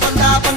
não bunda.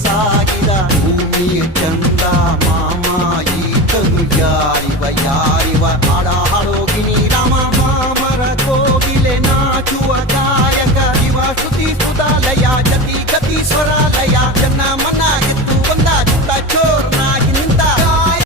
ಸಾಗಿದ ಭೂಮಿಯ ಚಂದ ಮಾಮ